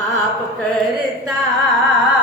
આપ કરતા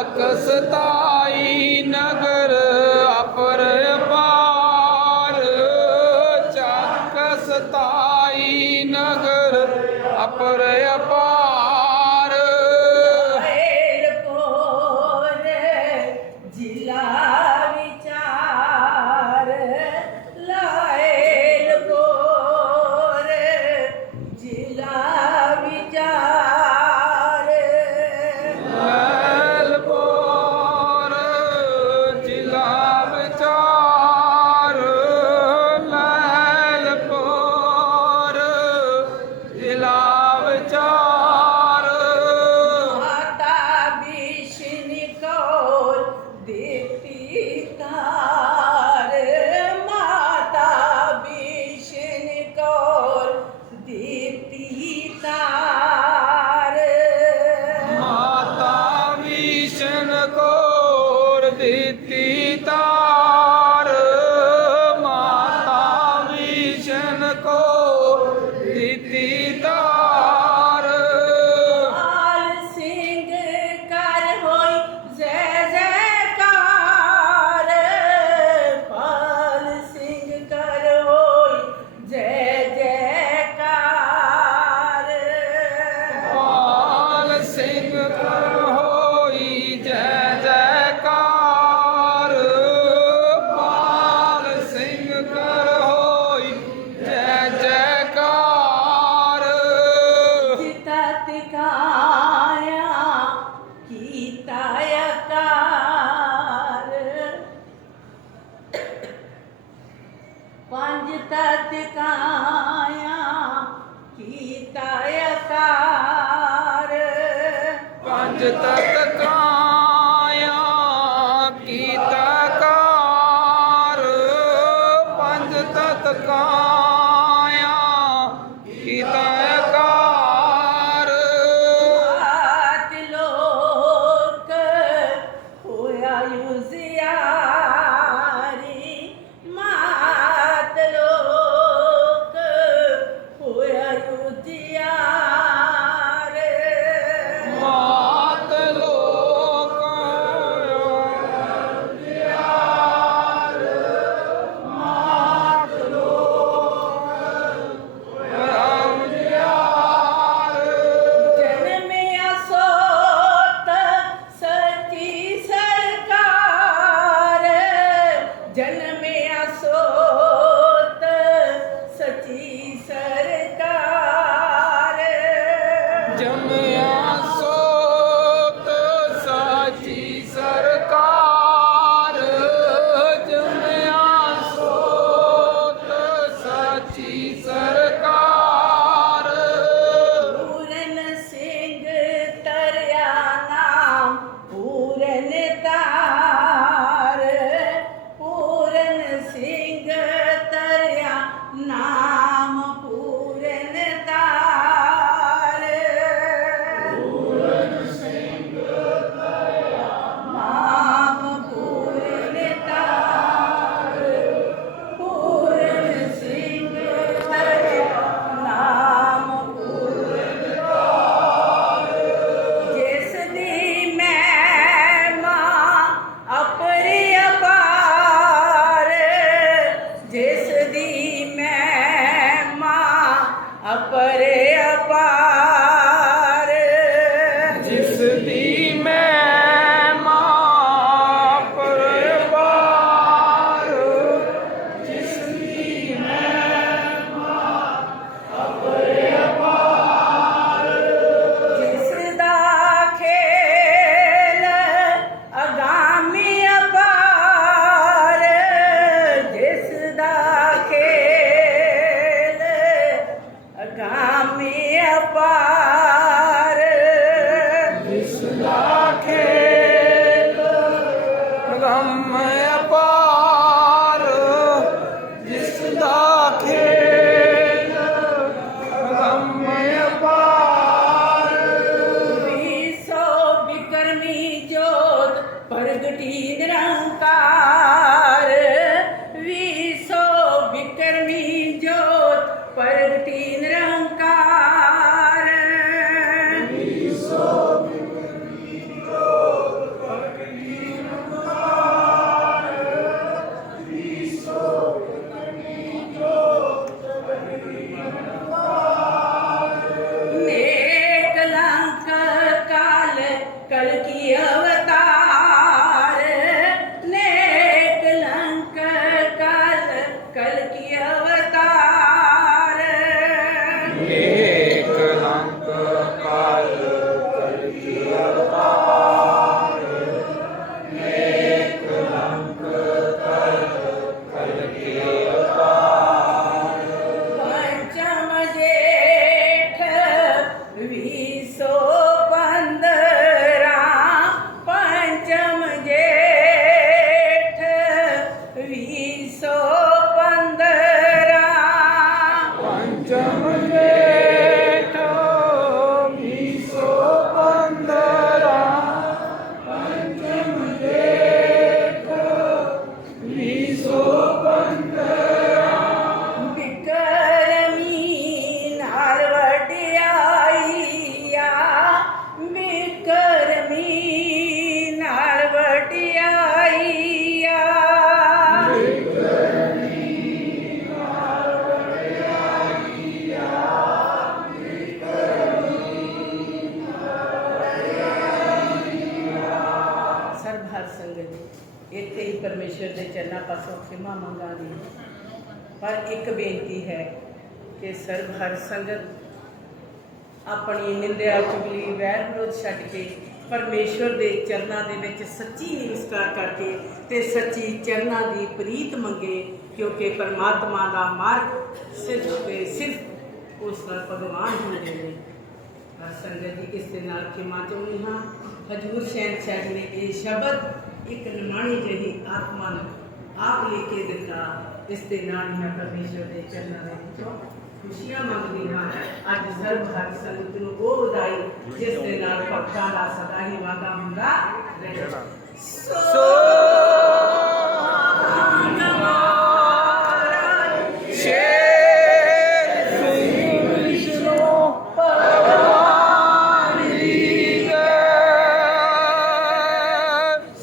सकसताई नगर तत् काया कीता अकार पंज तत् काया कीता कार पंज तत् काया দিয়া பா ਇੱਕ ਬੇਨਤੀ ਹੈ ਕਿ ਸਰਬ ਹਰ ਸੰਗਤ ਆਪਣੀ ਨਿੰਦਿਆ, ਚੁਗਲੀ, ਵੈਰ ਵਿਰੋਧ ਛੱਡ ਕੇ ਪਰਮੇਸ਼ਵਰ ਦੇ ਚਰਨਾਂ ਦੇ ਵਿੱਚ ਸੱਚੀ ਨਮਸਕਾਰ ਕਰਕੇ ਤੇ ਸੱਚੀ ਚਰਨਾਂ ਦੀ ਪ੍ਰੀਤ ਮੰਗੇ, ਕਿਉਂਕਿ ਪਰਮਾਤਮਾ ਦਾ ਮਾਰਗ ਸਿਰਫ ਤੇ ਸਿਰਫ ਉਸ ਦਾ ਭਗਵਾਨ ਹੁੰਦੇ ਨੇ ਹਰ ਸੰਗਤ ਜੀ ਇਸ ਦੇ ਨਾਲ ਖਿਮਾ ਚਾਹੁੰਦੀ ਹਾਂ। ਹਜੂਰ ਸ਼ੈਨ ਸਾਹਿਬ ਨੇ ਇਹ ਸ਼ਬਦ ਇੱਕ ਨਿਮਾਣੀ ਜਿਹੀ ਆਤਮਾ ਨੂੰ ਆਪ ਲੈ ਕੇ ਦਿੱਤਾ। ਇਸ ਦੇ ਨਾਲ ਹੀ ਮੈਂ ਪਰਮੇਸ਼ਵਰ ਦੇ ਚਰਨਾਂ ਦੇ ਵਿੱਚੋਂ ਖੁਸ਼ੀਆਂ ਮੰਗਦੀ ਹਾਂ। ਅੱਜ ਸਰਬ ਹਰ ਸੰਗਤ ਨੂੰ ਉਹ ਵਧਾਈ ਜਿਸ ਦੇ ਨਾਲ ਭਗਤਾਂ ਦਾ ਸਦਾ ਹੀ ਵਾਦਾ ਹੁੰਦਾ ਰਹੇ। ਸੋ